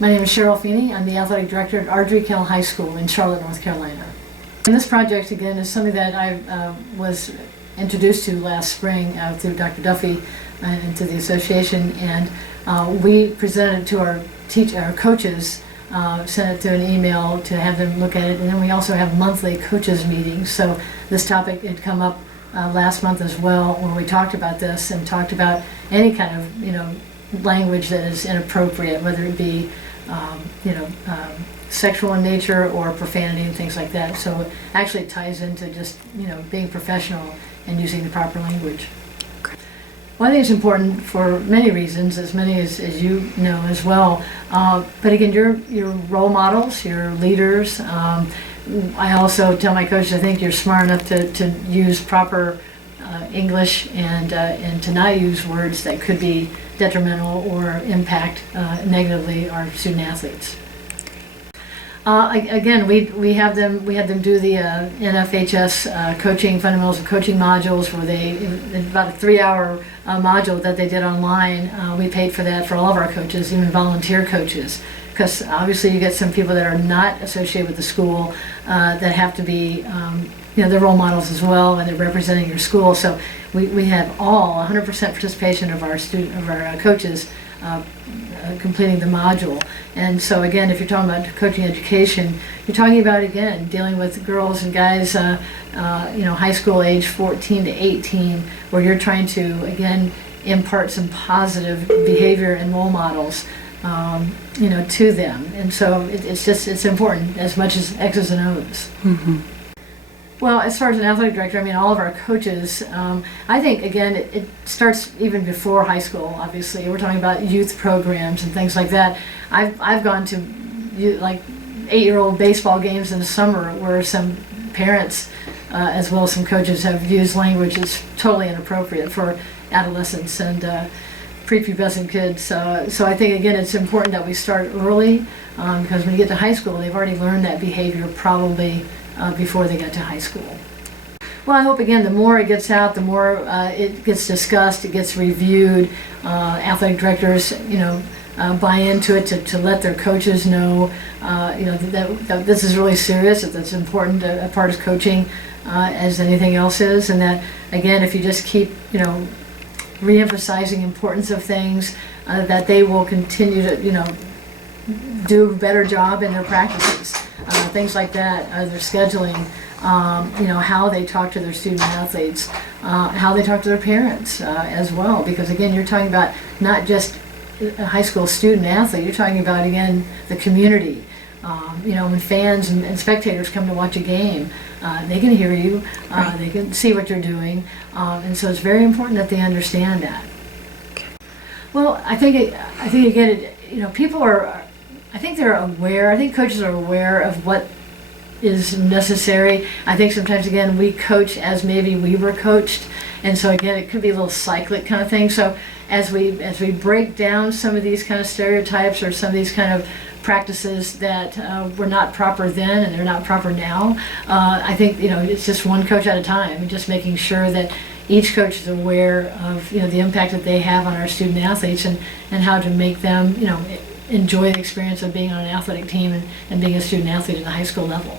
My name is Cheryl Feeney. I'm the athletic director at Ardrey, Kell High School in Charlotte, North Carolina. And this project, again, is something that I was introduced to last spring through Dr. Duffy and to the association, and we presented it to our coaches, sent it through an email to have them look at it, and then we also have monthly coaches meetings. So this topic had come up last month as well, when we talked about this and talked about any kind of language that is inappropriate, whether it be sexual in nature or profanity and things like that. So it actually ties into just being professional and using the proper language. Well, I think it's important for many reasons, as many as you know as well. But again, you're role models, you're leaders. I also tell my coaches, I think you're smart enough to use proper English and to not use words that could be detrimental or impact negatively our student athletes. Again, we have them do the NFHS coaching, fundamentals of coaching modules, where about a 3-hour module that they did online. We paid for that for all of our coaches, even volunteer coaches, because obviously you get some people that are not associated with the school that have to be, they're role models as well, and they're representing your school. So we have 100% participation of our coaches completing the module. And so again, if you're talking about coaching education, you're talking about, again, dealing with girls and guys, high school age 14 to 18, where you're trying to, again, impart some positive behavior and role models, to them. And so it's important as much as X's and O's. Mm-hmm. Well, as far as an athletic director, all of our coaches, I think, again, it starts even before high school, obviously. We're talking about youth programs and things like that. I've gone to 8-year-old baseball games in the summer where some parents, as well as some coaches, have used language that's totally inappropriate for adolescents and prepubescent kids. So I think, again, it's important that we start early, because when you get to high school, they've already learned that behavior probably before they get to high school. Well, I hope, again, the more it gets out, the more it gets discussed, it gets reviewed. Athletic directors, buy into it to let their coaches know, that this is really serious, that that's important a part of coaching as anything else is, and that, again, if you just keep, re-emphasizing importance of things, that they will continue to, do a better job in their practices. Things like that, their scheduling, how they talk to their student athletes, how they talk to their parents as well. Because again, you're talking about not just a high school student athlete, you're talking about, again, the community. When fans and spectators come to watch a game, they can hear you, they can see what you're doing, and so it's very important that they understand that. Well, I think again, people are. I think they're aware. I think coaches are aware of what is necessary. I think sometimes, again, we coach as maybe we were coached, and so again, it could be a little cyclic kind of thing. So as we break down some of these kind of stereotypes or some of these kind of practices that were not proper then and they're not proper now, I think it's just one coach at a time, and just making sure that each coach is aware of the impact that they have on our student athletes and how to make them enjoy the experience of being on an athletic team and being a student athlete at the high school level.